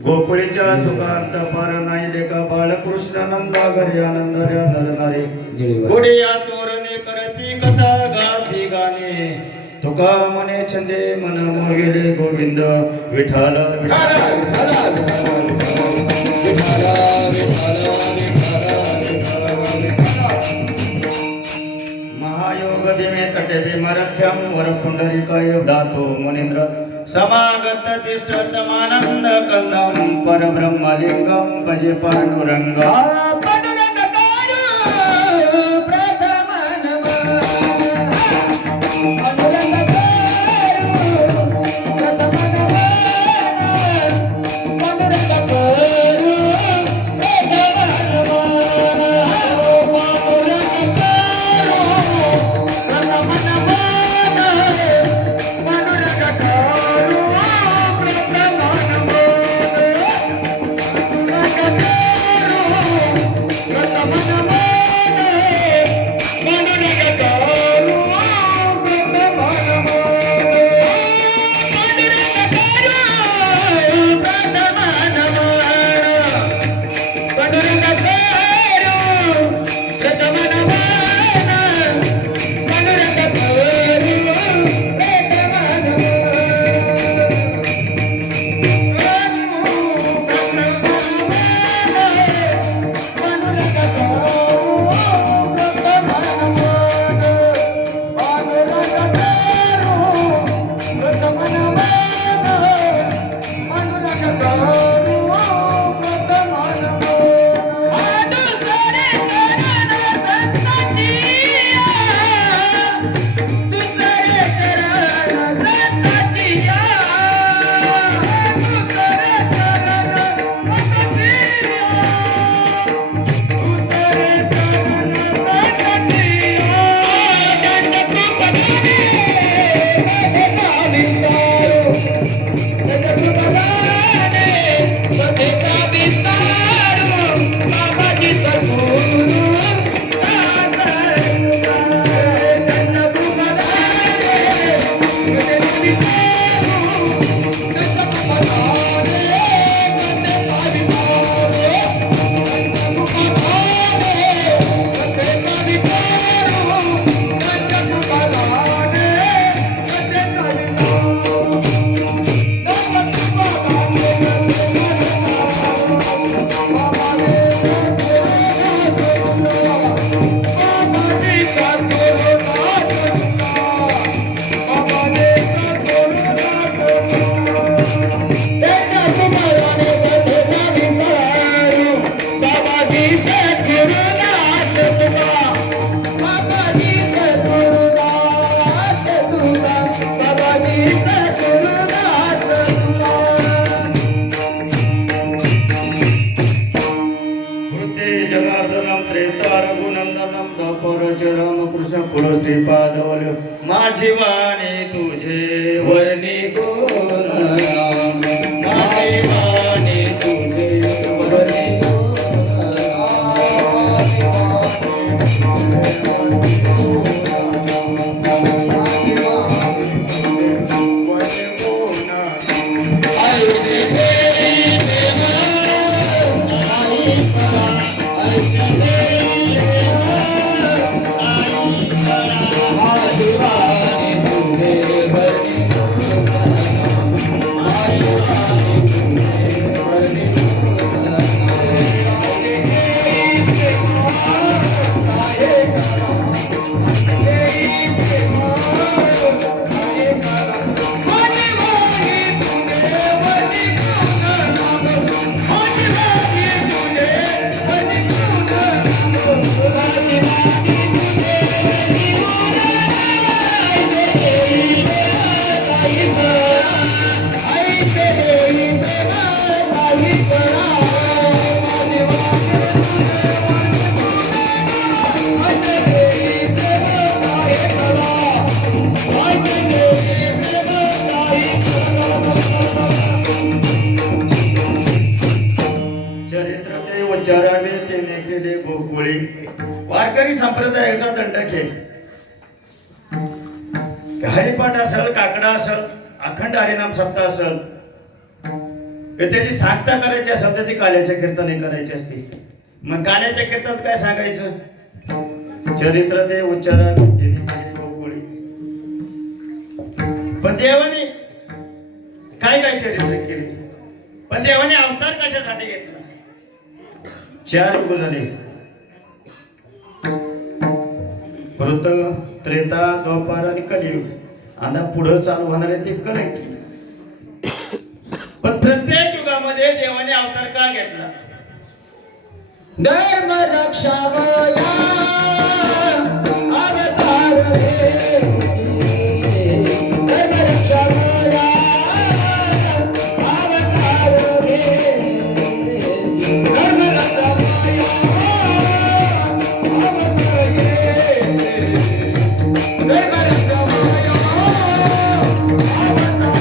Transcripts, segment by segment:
गोकुळीच्या सुखांत पार नाही लेखा बाळकृष्ण नंदा घरी आनंद नरनारी गुडिया तोरणे करती कथा गाती गाणे तुका मने छंदे मन मोर गेले गोविंद विठाल महायोग दिमे तटे विमरथ्यम वर पुंडरीकाय दातो मुनींद्र समागत तिष्ठतमानंद कंदम परब्रह्मलिंगम भजे पांडुरंगा कृते जनार्दनम त्रेता रघुनंदनम दापरचरम कृष्ण पुर श्रीपादवल माझी वाणी तुझे वर्णी गुण राम माझी वाणी तुझे वर्णी उच्चाराने तेने केले गोकुळी वारकरी संप्रदायाचा दंडखेळ हरिपाठ असेल काकडा असेल अखंड हरिनाम सप्ताह असेल त्याची सांगता करायची असेल तर ती काल्याच्या कीर्तने करायची असते मग काल्याच्या कीर्तनात काय सांगायचं चरित्र ते उच्चाराने तेने केले गोकुळी पण देवाने काय काय चरित्र केले पण देवाने अवतार कशासाठी घेतला 4 युग झाले कृत त्रेता द्वापार आणि कलियुग आता पुढे चालू होणार आहे ते कलियुग पण प्रत्येक युगामध्ये देवाने अवतार का घेतला धर्म रक्षावया अवतार रे धर्म रक्षावया अवतार रे धर्म रक्षावया अवतार रे धर्म रक्षावया अवतार रे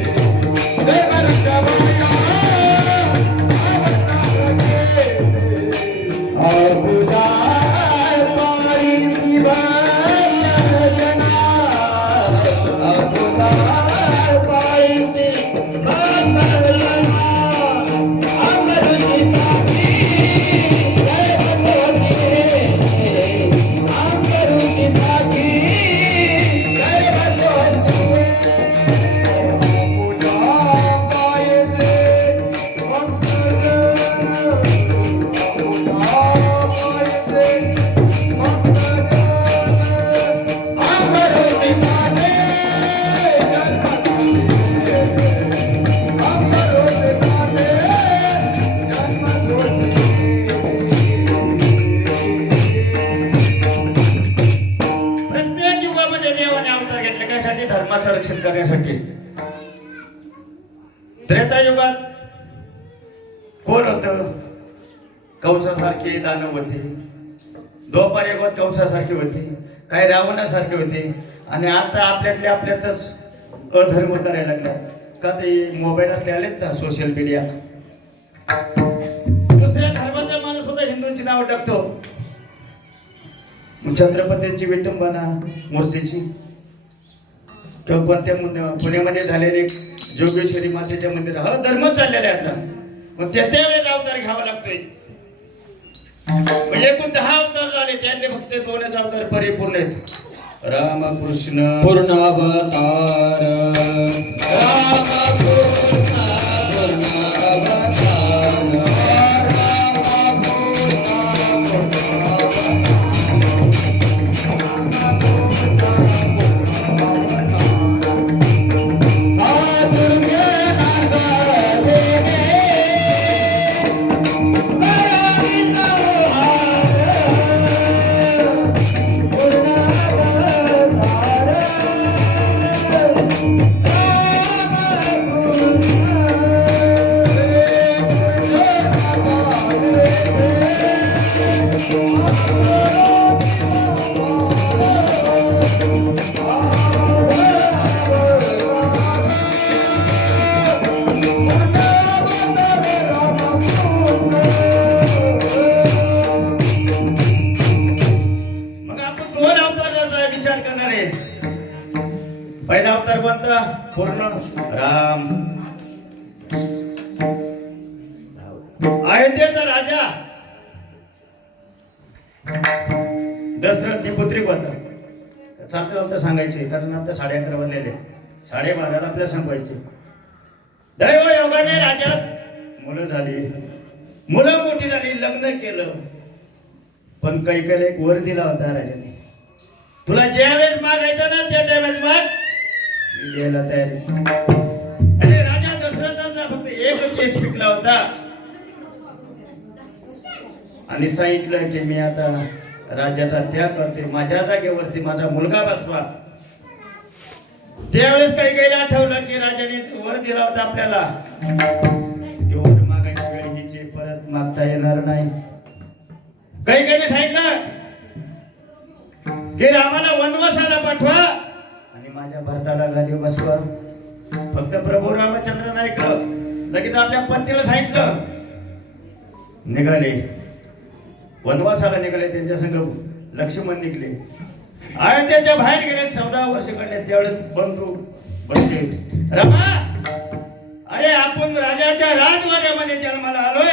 धर्म रक्षावया धर्माचं रक्षण करण्यासाठी त्रेतायुगात कोण होतं कंसासारखे दानव होते द्वापार युगात कंसासारखे होते काही रावणासारखे होते आणि आता आपल्यातले आपल्यातच अधर्म करायला लागला का ते मोबाईल असले आलेत ना सोशल मीडिया दुसऱ्या धर्माचा माणूस सुद्धा हिंदूंची नाव टाकतो छत्रपतींची विटंबना मूर्तीची किंवा कोणत्या पुण्यामध्ये झालेले जोगेश्वरी मातेच्या मंदिर हा धर्म चाललेला आहे आता मग त्या वेळेस अवतार घ्यावा लागतोय म्हणजे एकूण 10 अवतार झाले त्यांनी फक्त 2च अवतार परिपूर्ण आहेत रामकृष्ण पूर्णावतार मग आपण दोन अवताराचा विचार करणार आहे. पहिला अवतार कोणता? पूर्ण राम, अयोध्येचा राजा. दशरथची पुत्री कोणता? सात अवतार सांगायचे, कारण आता 11:30 वाजलेले, 12:30 आपल्याला संपवायचे. दैव योगाने राज्यात मुलं झाली, मुलं मोठी झाली, लग्न केलं. पण काही एक वर दिला होता राजाने, तुला ज्या वेळेस मागायचं ना त्या त्यावेळेस माग, मी द्यायला तयार आहे. अरे राजा दशरथाचा फक्त एकच केस पिकला होता आणि सांगितलं की मी आता राज्याचा त्याग करते, माझ्या जागेवरती माझा मुलगा बसवा. त्यावेळेस काही आठवलं की राजाने वर दिला होता आपल्याला, ते वर मागायची वेळ हिची परत मागता येणार नाही. काही सांगितलं की रामाला वनवासाला पाठवा आणि माझ्या भरताला गादीवर बसवा. फक्त प्रभू रामचंद्र नाही ऐकलं, लगेच आपल्या पत्नीला सांगितलं. निघाले वनवासाला, निघाले. त्यांच्या संग लक्ष्मण निघले, अयोध्येच्या बाहेर गेले. 14 वर्ष घडले. त्यावेळेस बंधू बनले, रामा अरे आपण राजाच्या राजवाड्यामध्ये जन्माला आलोय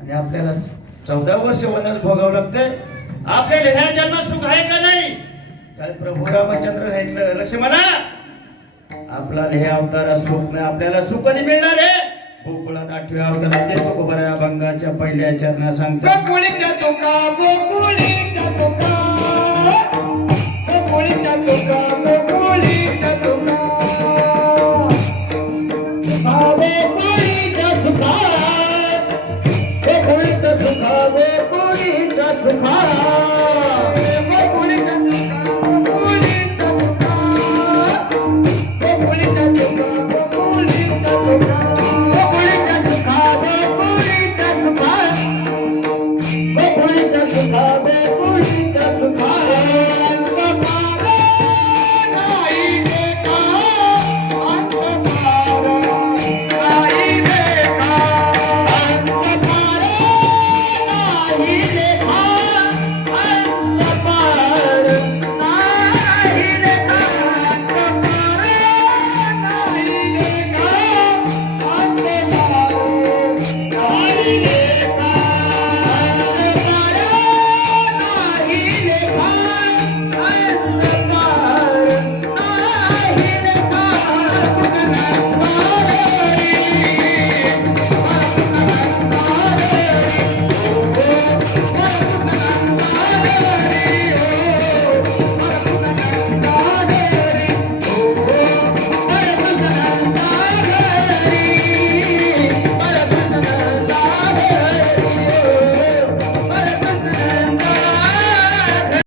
आणि आपल्याला 14 वर्ष वनवास भोगावं लागतंय. आपल्याला ह्या जन्मात सुख आहे का नाही? काय प्रभू रामचंद्र सांगितलं, लक्ष्मणा आपला हे अवतार सुख नाही, आपल्याला सुख कधी मिळणार आहे? गोकुळात 8व्या अवतारात ते तुकोबऱ्या अभंगाच्या पहिल्या चरणा सांगतो. गोकुळीच्या तुका, गोकुळीच्या तुका, गोकुळीच्या तुका, गोकुळीच्या तुका, गोकुळीच्या तुका, गोकुळीच्या तुका, गोकुळीच्या तुका, गोकुळीच्या तुका, गोकुळीच्या तुका, गोकुळीच्या तुका, गोकुळीच्या तुका, गोकुळीच्या तुका,